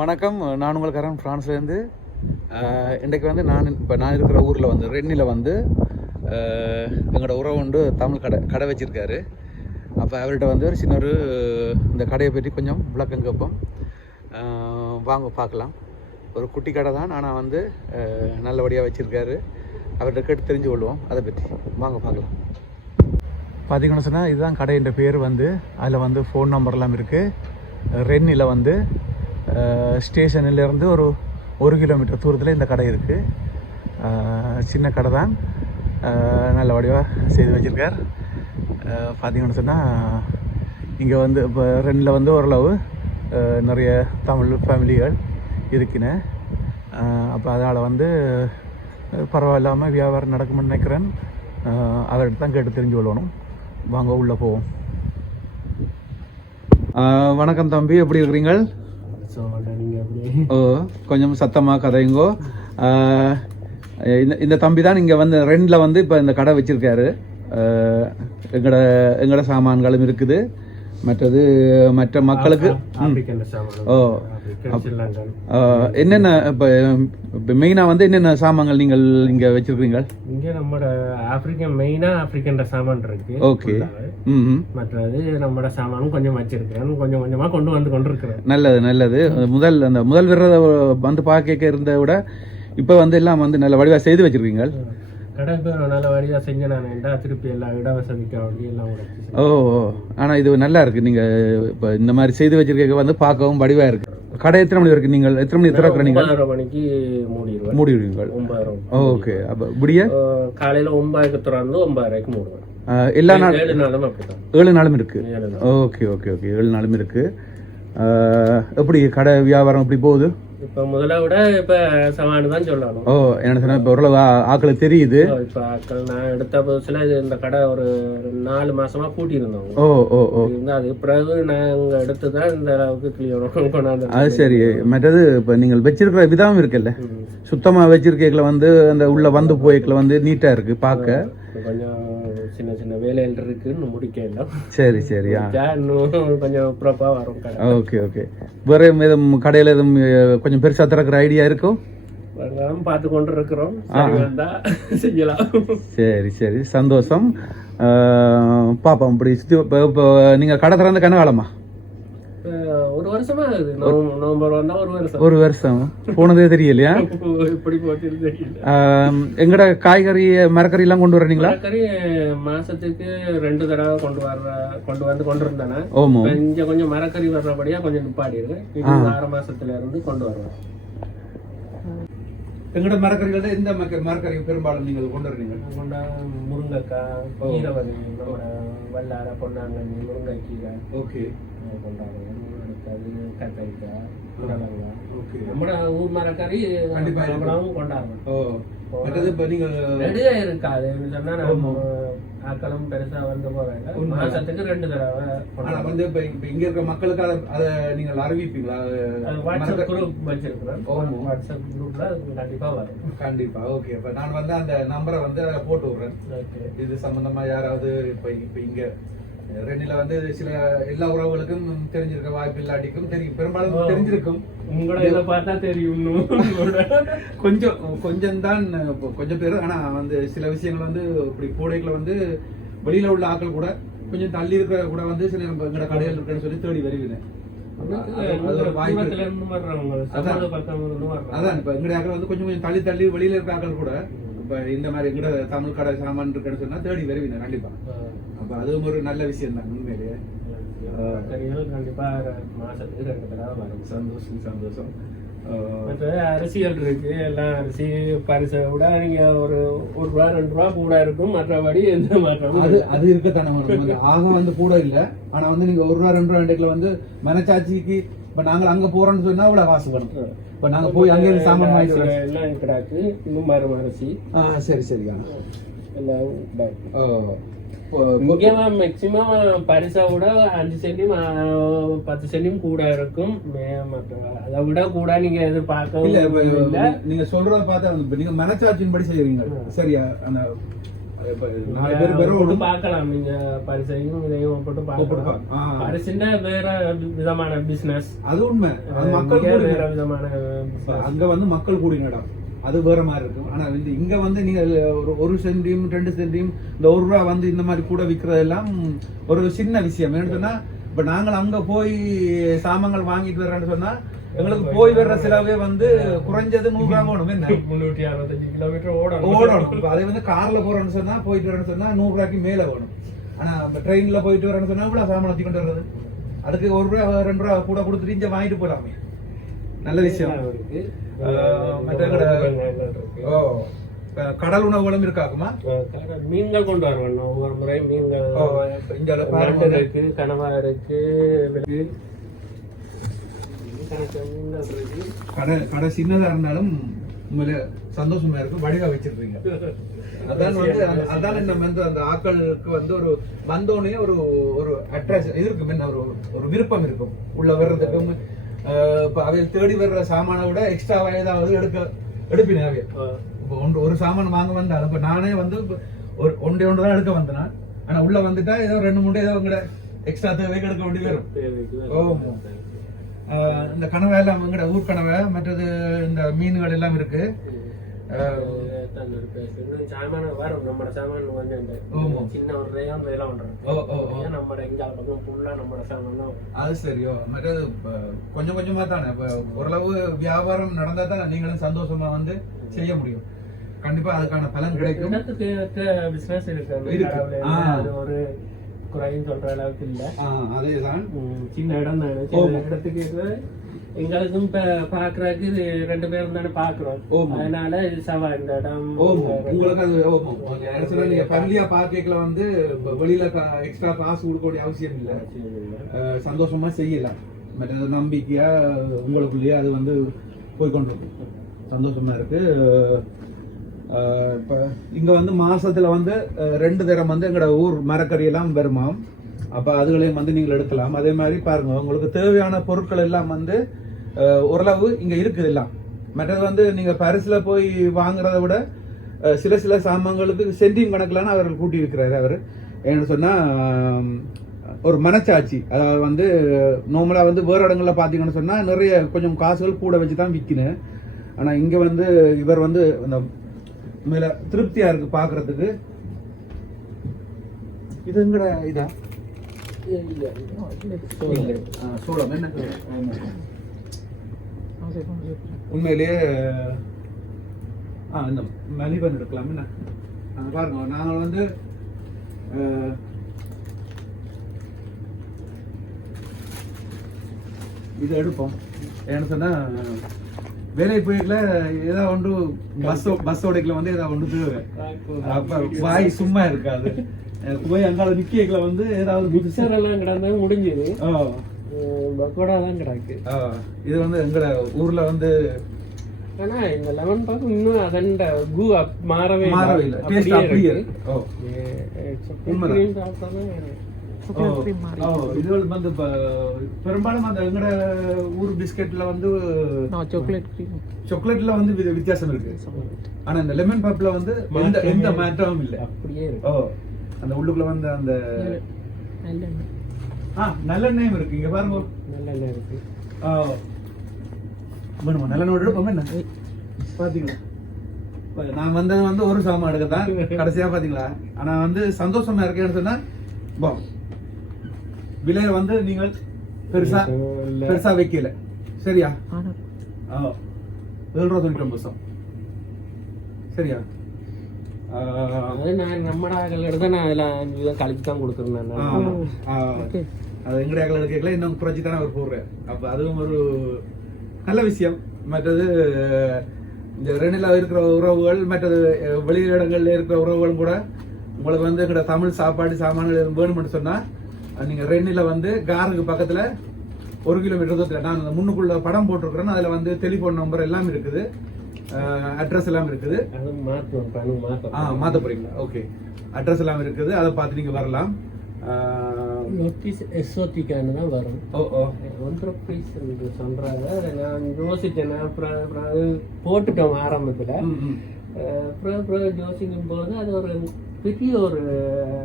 வணக்கம். நான் உங்கள் கரண் ஃப்ரான்ஸ்லேருந்து இன்றைக்கு வந்து நான் இப்போ நான் இருக்கிற ஊரில் வந்து ரெட்னியில் வந்து எங்களோட உறவு உண்டு தமிழ் கடை கடை வச்சுருக்காரு. அப்போ அவர்கிட்ட வந்து ஒரு சின்ன ஒரு இந்த கடையை பற்றி கொஞ்சம் விளக்கம் கேட்போம் வாங்க பார்க்கலாம். ஒரு குட்டி கடை தான். ஆனால் வந்து நல்லபடியாக வச்சுருக்காரு. அவர்கிட்ட கேட்டு தெரிஞ்சு கொள்வோம். அதை பற்றி வாங்க பார்க்கலாம். பார்த்தீங்கன்னு சொன்னால் இதுதான் கடையின் பேர் வந்து. அதில் வந்து ஃபோன் நம்பர்லாம் இருக்குது ரென்னில் வந்து ஸ்டேஷனிலேருந்து ஒரு ஒரு கிலோமீட்டர் தூரத்தில் இந்த கடை இருக்குது சின்ன கடை தான் நல்ல வடிவாக செய்து வச்சுருக்கார். பார்த்தீங்கன்னு சொன்னால் இங்கே வந்து இப்போ ரெண்டில் வந்து ஓரளவு நிறைய தமிழ் ஃபேமிலிகள் இருக்கினேன். அப்போ அதனால் வந்து பரவாயில்லாமல் வியாபாரம் நடக்கும்னு நினைக்கிறேன். அவர்கிட்ட தான் கேட்டு தெரிஞ்சு கொள்ளணும். வாங்க உள்ளே போவோம். வணக்கம் தம்பி எப்படி இருக்கிறீங்கள்? ஓ கொஞ்சம் சத்தமாக கதைங்கோ. இந்த இந்த தம்பி தான் இங்கே வந்து ரெண்டில் வந்து இப்போ இந்த கடை வச்சிருக்காரு. ஆஹ், எங்கட எங்கட சாமான்களும் இருக்குது. மற்றது மற்ற மக்களுக்கு ஓ என்னென்ன இப்போ இப்போ மெயினாக வந்து என்னென்ன சாமான்கள் நீங்கள் இங்கே வச்சிருக்கிறீங்க இங்க நம்மட ஆப்பிரிக்கன் மெயினா ஆப்பிரிக்கன் சாமான் இருக்கு. ஓகே. மற்றது நம்மட சாமானும் கொஞ்சம் வச்சிருக்கேன் கொஞ்சம் கொஞ்சமா கொண்டு வந்து கொண்டிருக்கிறேன். நல்லது நல்லது. முதல் அந்த முதல் விரத வந்து பார்க்க இருந்த விட இப்போ வந்து எல்லாம் வந்து நல்ல வடிவாக செய்து வச்சிருக்கீங்க. கடை பேர் நல்ல வழியா செஞ்ச நான் என்றா திருப்பி எல்லாம் இட வசதிக்கு வேண்டி எல்லாம் ஓ ஆனால் இது நல்லா இருக்கு. நீங்கள் இப்போ இந்த மாதிரி செய்து வச்சிருக்க வந்து பார்க்கவும் வடிவாக இருக்கு. கடை எத்தனை மணி வரைக்கும் நீங்கள் எத்தனை மணி திறக்கிற நீங்கள்? ஒன்பதரை மணிக்கு மூடிடுவேன். மூடிடுவீங்க ஓகே. அப்போ இப்படியே காலையில ஒன்பதுக்கு திறந்து ஒன்பதரைக்கு மூடுவேன். எல்லா நாளும் ஏழு நாளும் இருக்கு. Okay okay okay. ஏழு நாளும் இருக்கு. எப்படி கடை வியாபாரம் எப்படி போகுது? இப்ப முதல்ல விட இப்ப சமானு தான் சொல்லணும். ஓ என்ன சொன்னா இப்போ ஓரளவு ஆ- ஆட்களுக்கு தெரியுது. இப்ப ஆட்கள் நான் எடுத்த புதுசுல இந்த கடை ஒரு நாலு மாசமா பூட்டி இருந்தோம் ஓ ஓ ஓ. இருந்தா அது பிறகு நாங்க எடுத்துதான் இந்த அளவுக்கு கிளியர் கொண்டாந்து அது சரி. மற்றது இப்போ நீங்கள் வச்சிருக்கிற விதம் இருக்குல்ல. சுத்தமாக வச்சிருக்கல வந்து அந்த உள்ள வந்து போய்க்கல வந்து நீட்டாக இருக்கு பார்க்க. கொஞ்சம் சின்ன சின்ன வேலைகள் இருக்கு இன்னும் முடிக்க இல்லை சரி சரியா இன்னும் கொஞ்சம் ப்ராப்பா வரும் கடை. Okay okay. வேற எதுவும் கடையில் எதுவும் கொஞ்சம் பெருசாக திறக்கிற ஐடியா இருக்கும் பார்த்து கொண்டு இருக்கிறோம் சரி செய்யலாம். சரி சரி. சந்தோஷம். பாப்போம் இப்படி சுற்றி இப்போ நீங்கள் கடை திறந்த கனகாலமா? இப்ப ஒரு வருஷமா ஆகுது நவம்பர் வந்தா ஒரு வருஷம். ஒரு வருஷம். போனதே தெரியலையா? அஹ், எங்கட காய்கறி மரக்கறி எல்லாம் கொண்டு வர்றீங்களா மரக்கறி மாசத்துக்கு ரெண்டு தடவை கொண்டு வர்ற கொண்டு வந்து கொண்டு இருந்தேன் இங்க கொஞ்சம் மரக்கறி வர்றபடியா கொஞ்சம் நிப்பாடி இருக்கு ஆறு மாசத்துல இருந்து கொண்டு வருவேன். எங்கட மரக்கறிகள் எந்த மரக்கறி பெரும்பாலும் நீங்கள் கொண்டு வர்றீங்க கொண்டா முருங்கைக்காய் கீரை வகை வல்லார பொன்னாங்கண்ணி முருங்கைக்கீரை. ஓகே. கொண்டாடுவோம் அடுத்தது கத்தரிக்காய் புடலங்காய் ஓகே. நம்மளோட ஊர் மரக்கறி கண்டிப்பா இருக்கும். நம்மளும் கொண்டாடுவோம். ஓ மற்றது இப்போ நீங்கள் நெடுக இருக்காது. சொன்னா நம்ம ஆக்களும் பெருசா வந்து போறாங்க. மாசத்துக்கு ரெண்டு தடவை ஆனா கொண்டாடுவோம். வந்து இப்ப இப்ப இங்க இருக்க மக்களுக்கு அதை அதை நீங்கள் அறிவிப்பீங்களா? அது வாட்ஸ்அப் குரூப் வச்சிருக்கிறேன். வாட்ஸ்அப் குரூப்ல அது கண்டிப்பா வரும். கண்டிப்பா. ஓகே. இப்ப நான் வந்து அந்த நம்பரை வந்து அதில் போட்டு விடுறேன். இது சம்பந்தமா யாராவது இப்ப இப்ப இங்க ரெண்டில வந்து சில எல்லா உறவுகளுக்கும் தெரிஞ்சிருக்க வாய்ப்பு இல்லாட்டிக்கும் தெரியும். பெரும்பாலும் தெரிஞ்சிருக்கும். உங்களோட இதை பார்த்தா தெரியும் கொஞ்சம் கொஞ்சம் தான் கொஞ்சம் பேர் ஆனா வந்து சில விஷயங்கள் வந்து இப்படி போடைகளை வந்து வெளியில உள்ள ஆட்கள் கூட கொஞ்சம் தள்ளி இருக்கிற கூட வந்து சில எங்கட கடையில் இருக்குன்னு சொல்லி தேடி வருகிறேன் அதான். இப்ப எங்கட ஆக்கள் வந்து கொஞ்சம் கொஞ்சம் தள்ளி தள்ளி வெளியில இருக்க ஆக்கள் கூட இப்ப இந்த மாதிரி எங்கட தமிழ் கடை சாமான் இருக்குன்னு சொன்னா தேடி வருவீங்க கண்டிப்பா. அப்ப அதுவும் ஒரு நல்ல விஷயம் தான் உண்மையிலேயே கறிகள் கண்டிப்பா மாசத்துக்கு ரெண்டு தடவை வரும். சந்தோஷம் சந்தோஷம். அரசியல் இருக்கு எல்லாம் அரிசி பரிசை விட நீங்க ஒரு ஒரு ரூபா ரெண்டு ரூபா கூட இருக்கும் மற்றபடி எந்த மாற்றமும் அது. அது இருக்கத்தானே ஆக வந்து கூட இல்ல. ஆனா வந்து நீங்க ஒரு ரூபா ரெண்டு ரூபா ரெண்டுக்குள்ள வந்து மனச்சாட்சிக்கு இப்ப நாங்க அங்க போறோம்னு சொன்னா இவ்வளவு காசு வேணும் இப்ப நாங்க போய் அங்கே இருந்து சாமான் வாங்கிட்டு எல்லாம் கிடாக்கு. இன்னும் அரிசி ஆ சரி கிடாக்கு ஓ இங்கே மேக்சிமம் பரிசை விட அஞ்சு சென்டிம் பத்து சென்டிம் கூட இருக்கும். அதை விட கூட நீங்க எதிர்பார்க்கவும் இல்ல நீங்க சொல்றத பார்த்தா நீங்க மனச்சாட்சியின் படி செய்யறீங்க சரியா அந்த நாலு பேர் பேரும் போட்டு ஒண்ணு பார்க்கலாம் நீங்க பரிசையும் இதையும் போட்டு போட்டு பார்க்கலாம் பா- ஆ. பரிசுன்னா வேற விதமான பிசினஸ் அது உண்மை மக்கள் வேற விதமான அங்க வந்து மக்கள் கூடின இடம் அது வேற மாதிரி இருக்கும் ஆனா இந்த இங்க வந்து நீங்க ஒரு ஒரு சென்டியும் ரெண்டு சென்டியும் இந்த ஒரு ரூபா வந்து இந்த மாதிரி கூட விற்கிறதெல்லாம் ஒரு சின்ன விஷயம் ஏன்னு சொன்னா இப்ப நாங்கள் அங்க போய் சாமான்கள் வாங்கிட்டு வர்றோம்னு சொன்னா எங்களுக்கு போய் வர்ற செலவே வந்து குறைஞ்சது நூறு ரூபா வேணும் என்ன? முன்னூற்றி அறுபத்தஞ்சு கிலோமீட்டர் ஓடணும். ஓடணும். அதே வந்து கார்ல போறோம்னு சொன்னா போயிட்டு வரேன்னு சொன்னா நூறு ரூபாய்க்கு மேல வேணும் ஆனா ட்ரெயின்ல போயிட்டு வரேன்னு சொன்னா இவ்வளவு சாமான் வச்சு கொண்டு வர்றது? அதுக்கு ஒரு ரூபா ரெண்டு ரூபா கூட கொடுத்துட்டு இங்க வாங்கிட்டு போலாமே. நல்ல விஷயம். ஓ கடல் உணவுகளும் இருக்காக்குமா? மீன்கள் கொண்டு வர வேண்டும் ஒவ்வொரு முறை மீன்கள் இருக்கு கனவா இருக்கு இருக்கு. கணக்கு மீன்கள் இருக்கு கடை கடை சின்னதா இருந்தாலும் உண்மையிலே சந்தோஷமா இருக்கும். வடிவா வச்சிருக்கீங்க அதான் வந்து அதான் என்ன வந்து அந்த ஆட்களுக்கு வந்து ஒரு வந்தோடனே ஒரு ஒரு அட்ராக்ஷன் இது இருக்கும். என்ன ஒரு ஒரு விருப்பம் இருக்கும். உள்ள வர்றதுக்கும் இப்ப அவைய தேடி வர்ற சாமானை விட எக்ஸ்ட்ரா ஏதாவது எடுக்க எடுப்பினேன் அவைய இப்போ ஒன்று ஒரு சாமான் வாங்க வந்தாலும் இப்போ நானே வந்து ஒரு ஒன்றே ஒன்று தான் எடுக்க வந்தேன் நான். ஆனா உள்ள வந்துட்டா ஏதோ ரெண்டு மூணு ஏதோ உங்களோட எக்ஸ்ட்ரா தேவைக்கு எடுக்க வேண்டி வரும். ஓ. இந்த கனவை எல்லாம் எங்கட ஊர் கனவை மற்றது இந்த மீன்கள் எல்லாம் இருக்கு. அது சரியோ. மற்றது கொஞ்சம் கொஞ்சமா தானே. ஓரளவு வியாபாரம் நடந்தா தான் நீங்களும் சந்தோஷமா வந்து செய்ய முடியும். கண்டிப்பா அதுக்கான பலன் கிடைக்கும். ஒரு குறைன்னு சொல்ற அளவுக்கு இல்ல. அதேதான். சின்ன இடம் தானே. சின்ன இடத்துக்கு எங்களுக்கும் இப்ப பாக்குறதுக்கு இது ரெண்டு பேரும் தானே பாக்குறோம். அதனால இது சவா இந்த இடம் உங்களுக்கு அது ஓமோ ஓகே. ஆக்சுவலா நீங்க பள்ளியா பார்க்கல வந்து வெளியில எக்ஸ்ட்ரா காசு கொடுக்க வேண்டிய அவசியம் இல்லை. சந்தோஷமா செய்யலாம் மற்றது நம்பிக்கையா உங்களுக்குள்ளேயே அது வந்து போய்கொண்டிருக்கும் சந்தோஷமா இருக்கு. இப்போ இங்கே வந்து மாதத்தில் வந்து ரெண்டு தரம் வந்து எங்களோட ஊர் மரக்கறியெல்லாம் வருமாம். அப்போ அதுகளையும் வந்து நீங்கள் எடுக்கலாம். அதே மாதிரி பாருங்கள் உங்களுக்கு தேவையான பொருட்கள் எல்லாம் வந்து ஓரளவு இங்கே இருக்குது எல்லாம். மற்றது வந்து நீங்கள் பரிசில் போய் வாங்குறத விட சில சில சாமான்களுக்கு சென்டிங் கணக்கிலான அவர்கள் கூட்டி இருக்கிறாரு அவர். ஏன்னு சொன்னால் ஒரு மனச்சாட்சி. அதாவது வந்து நார்மலாக வந்து வேறு இடங்களில் பார்த்தீங்கன்னு சொன்னால் நிறைய கொஞ்சம் காசுகள் கூட வச்சு தான் விற்கினேன் ஆனால் இங்கே வந்து இவர் வந்து அந்த மேல திருப்தியாக இருக்கு பார்க்கறதுக்கு இதுங்கிற இதா? இல்லை ஆ, சோளம். என்ன உண்மையிலேயே ஆ இந்த மலிபன் எடுக்கலாம். என்ன? பாருங்க நாங்கள் வந்து இது எடுப்போம். ஏன்னு சொன்னா வேலை போயிட்டுல ஏதோ ஒன்று பஸ் பஸ் ஓடைக்குள்ள வந்து ஏதாவது ஒன்று அப்ப வாய் சும்மா இருக்காது. போய் அங்கால நிக்கல வந்து ஏதாவது மிக்சர் எல்லாம் கிடந்தா முடிஞ்சது. பக்கோடா தான் கிடக்கு. இது வந்து எங்கட ஊர்ல வந்து ஆனா இந்த லெமன் பாக்கு இன்னும் அதண்ட கு மாறவே இல்ல. மாறவே இல்லை. அப்படியே இருக்கு. இது வந்து பெரும்பாலும் அந்த எங்கட ஊர் பிஸ்கெட்ல வந்து சாக்லேட் சாக்லேட்ல வந்து வித- வித்தியாசம் இருக்கு. ஆனா இந்த லெமன் பப்ல வந்து எந்த எந்த மாற்றமும் இல்ல. அப்படியே இருக்கு. ஓ அந்த உள்ளுக்குள்ள வந்து அந்த ஆ நல்லெண்ணெயும் இருக்கு. இங்க பாருங்க. நல்லெண்ணெய் இருக்கு. வேணுமா? நல்லெண்ணெய் எடுப்போம் என்ன? பாத்தீங்களா? நான் வந்தது வந்து ஒரு சாமான் எடுக்க தான் கடைசியா பாத்தீங்களா? ஆனா வந்து சந்தோஷமா இருக்கேன்னு சொன்னா பா. விலையை வந்து நீங்கள் பெருசா. பெருசா வைக்கல. சரியா? ஏழு ரூபா தொண்ணூற்றி ஒன்பது வருஷம் சரியா? நான் நம்மட எடுத்தா நான் அதெல்லாம் எல்லாம் கழிச்சு தான் கொடுத்துருந்தேன் ஆ, நான். ஆ. அது எங்கடைய எடுக்கல இன்னும் குறைச்சி தானே அவர் போடுறாரு. அப்ப அதுவும் ஒரு நல்ல விஷயம். மற்றது இந்த ரெண்டில் இருக்கிற உறவுகள் மற்றது வெளியிடங்கள்ல இருக்கிற உறவுகளும் கூட உங்களுக்கு வந்து எங்கட தமிழ் சாப்பாடு சாமான்கள் வேணும்னு சொன்னா அஹ், நீங்க ரெண்டில் வந்து காருக்கு பக்கத்துல ஒரு கிலோமீட்டர் தூரத்தில். நான் அந்த முன்னுக்குள்ள படம் போட்டிருக்கிறேன். அதுல வந்து டெலிஃபோன் நம்பர் எல்லாம் இருக்குது. அட்ரஸ் எல்லாம் இருக்குது. அது மாத்தணும் பணம் ஆ மாத்த போறீங்களா? ஓகே. அட்ரஸ் எல்லாம் இருக்குது. அதை பார்த்து நீங்க வரலாம். நோட்டீஸ் எஸ்ஓடிக்கான தான் வரும். ஓ ஓ. ஒன்றரை பீஸ் என்று சொல்றாங்க. அதை நான் யோசிச்சேன் அப்புறம் போட்டுட்டோம் ஆரம்பத்துல. அப்புறம் அப்புறம் யோசிக்கும் போது அது ஒரு பெரிய ஒரு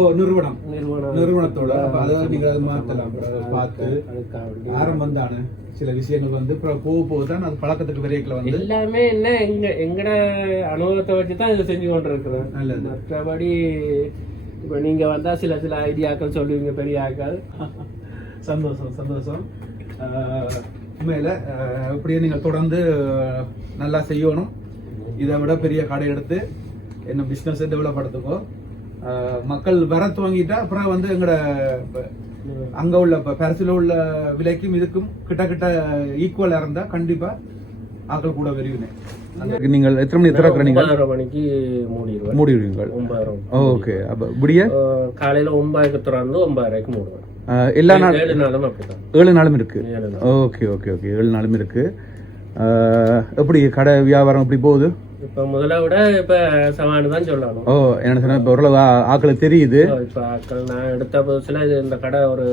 ஓ நிறுவனம். நிறுவனம். நிறுவனத்தோட அப்ப அதை நீங்க அதை மாத்தலாம் பார்த்து. ஆரம்பம் தானே. சில விஷயங்கள் வந்து போக போக தான் அது பழக்கத்துக்கு விரைக்கல வந்து எல்லாமே என்ன எங்க எங்கட அனுபவத்தை வச்சு தான் இதை செஞ்சு கொண்டு இருக்கிறோம் நல்லது. மற்றபடி இப்ப நீங்க வந்தா சில சில ஐடியாக்கள் சொல்லுவீங்க பெரிய ஆக்கள். சந்தோஷம் சந்தோஷம். உண்மையில இப்படியே நீங்க தொடர்ந்து நல்லா செய்யணும். இதை விட பெரிய கடை எடுத்து என்ன பிசினஸ் டெவலப் படுத்துக்கோ மக்கள் வர துவங்கிட்டா அப்புறம் வந்து எங்கட இப்ப அங்க உள்ள பரிசுல உள்ள விலைக்கும் இதுக்கும் கிட்ட கிட்ட ஈக்குவலா இருந்தா கண்டிப்பா ஆக்கள் கூட விரும்பினேன் நீங்கள் எத்தனை மணி திறக்கிற நீங்கள் ஒன்பதரை மணிக்கு மூடிடுவேன். மூடிடுவீங்கள் ஒன்பதரை ஓகே. அப்ப விடிய? காலையில ஒன்பதுக்கு திறந்து ஒன்பதரைக்கு மூடுவேன். எல்லா நாள் ஏழு நாளும் அப்படிதான் ஏழு நாளும் இருக்கு. Okay okay okay. ஏழு நாளும் இருக்கு. ஆஹ் எப்படி கடை வியாபாரம் எப்படி போகுது? இப்ப முதல்ல விட இப்ப சவானு தான் சொல்லணும். ஓ என்ன சொன்னா இப்போ ஓரளவு ஆ- ஆக்களுக்கு தெரியுது. இப்ப நான் எடுத்த புதுசுல இது இந்த கடை ஒரு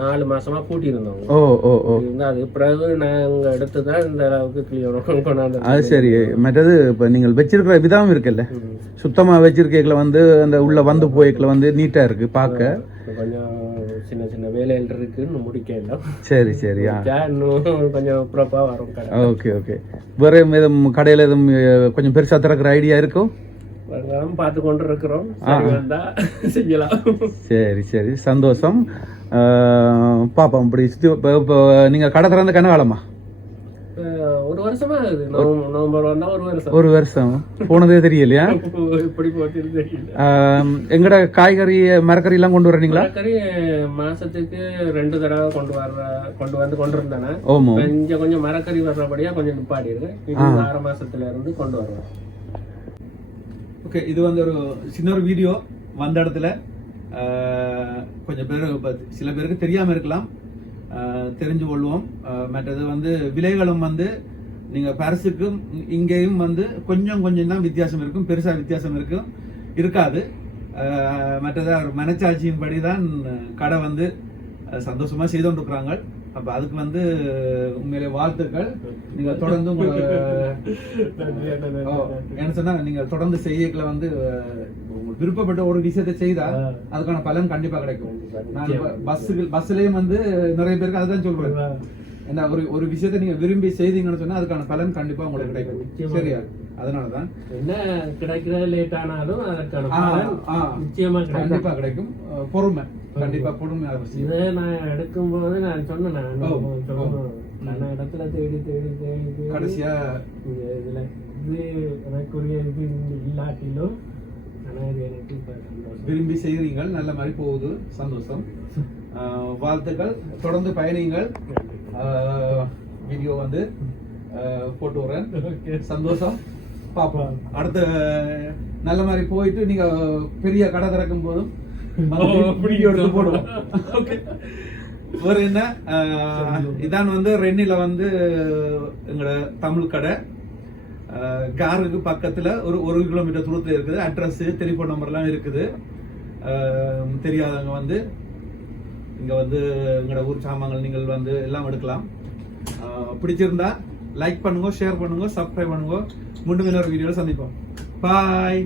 நாலு மாசமா பூட்டி இருந்தோம் ஓ ஓ. ஓ அது பிறகு நாங்க எடுத்து தான் இந்த அளவுக்கு கிளியர் கொண்டாந்து அது சரி. மற்றது இப்போ நீங்கள் வச்சிருக்கிற விதம் இருக்குல்ல? ம். சுத்தமா வச்சிருக்கல வந்து அந்த உள்ள வந்து போய்க்கல வந்து நீட்டா இருக்கு பார்க்க. கொஞ்சம் சின்ன சின்ன வேலைகள் இருக்கு இன்னும் முடிக்க இல்லை சரி முடிச்சா இன்னும் கொஞ்சம் ப்ராப்பா வரும் கடை. Okay okay. வேற எதுவும் கடையில எதுவும் கொஞ்சம் பெருசா திறக்கிற ஐடியா இருக்கும் பார்த்து கொண்டு இருக்கிறோம். சரி செய்யலாம். சரி சரி. சந்தோஷம். பாப்போம். இப்படி சுத்தி இப்போ நீங்கள் கடை திறந்த கன காலமா இப்ப ஒரு வருஷமா ஆகுது. நவம்பர் வந்தா ஒரு வருஷம். ஒரு வருஷம். போனதே தெரியலையா? இப்படி போட்டு தெரியல. ஆஹ், எங்கட காய்கறி மரக்கறி எல்லாம் கொண்டு வர்றீங்களா மரக்கறி மாசத்துக்கு ரெண்டு தடவை கொண்டு வர்ற கொண்டு வந்து கொண்டு இருந்தேன் ஓமோ கொஞ்சம் கொஞ்சம் மரக்கறி வர்றபடியா கொஞ்சம் நிப்பாடி இருக்கு இது ஆறு மாசத்துல இருந்து கொண்டு வருவேன். ஓகே இது வந்து ஒரு சின்ன ஒரு வீடியோ வந்த இடத்துல. ஆஹ், கொஞ்சம் பேர் சில பேருக்கு தெரியாம இருக்கலாம். ஆஹ், தெரிஞ்சு கொள்வோம். மற்றது வந்து விலைகளும் வந்து நீங்க பரிசுக்கும் இங்கேயும் வந்து கொஞ்சம் கொஞ்சம் தான் வித்தியாசம் இருக்கும் பெருசா வித்தியாசம் இருக்கும். இருக்காது. ஆஹ், மற்றது அவர் மனச்சாட்சியின் படிதான் கடை வந்து அஹ், சந்தோஷமா செய்து கொண்டிருக்கிறாங்க. அப்ப அதுக்கு வந்து உண்மையிலே வாழ்த்துக்கள். நீங்க தொடர்ந்து என்ன சொன்னா நீங்க தொடர்ந்து செய்யல வந்து உங்களுக்கு விருப்பப்பட்ட ஒரு விஷயத்தை செய்தா அதுக்கான பலன் கண்டிப்பா கிடைக்கும். நான் இப்ப பஸ்ஸுகள் பஸ்லயும் வந்து நிறைய பேருக்கு அதுதான் சொல்றேன். ஏன்னா ஒரு ஒரு விஷயத்தை நீங்க விரும்பி செய்தீங்கன்னு சொன்னா அதுக்கான பலன் கண்டிப்பா உங்களுக்கு கிடைக்கும். சரியா? அதனாலதான். என்ன கிடைக்கிறது லேட் ஆனாலும் அதற்கான. நிச்சயமா கண்டிப்பா கிடைக்கும். பொறுமை. கண்டிப்பா பொறுமை அவசியம். இதை நான் எடுக்கும்போது நான் சொன்னேன் நான் இடத்துல தேடி தேடி தேடி கடைசியா? இதுல இது எனக்குரிய இது இல்லாட்டிலும் விரும்பி செய்கிறீங்க நல்ல மாதிரி போகுது சந்தோஷம். வாழ்த்துக்கள் தொடர்ந்து பயணிங்கள் வீடியோ வந்து போட்டு வரேன் சந்தோஷம். பார்ப்போம் அடுத்த நல்ல மாதிரி போயிட்டு நீங்க பெரிய கடை திறக்கும் போதும் வீடியோ எடுத்து போடுவோம். வேற என்ன? இதான் வந்து ரென்னில வந்து எங்களோட தமிழ் கடை. காருக்கு பக்கத்துல ஒரு ஒரு கிலோமீட்டர் தூரத்துல இருக்குது. அட்ரஸ் டெலிஃபோன் நம்பர்லாம் இருக்குது. தெரியாதவங்க வந்து இங்கே வந்து எங்களோட ஊர் சாமான்கள் நீங்கள் வந்து எல்லாம் எடுக்கலாம். பிடிச்சிருந்தா லைக் பண்ணுங்க ஷேர் பண்ணுங்க சப்ஸ்கிரைப் பண்ணுங்க. மீண்டும் இன்னொரு வீடியோவில் சந்திப்போம். பாய்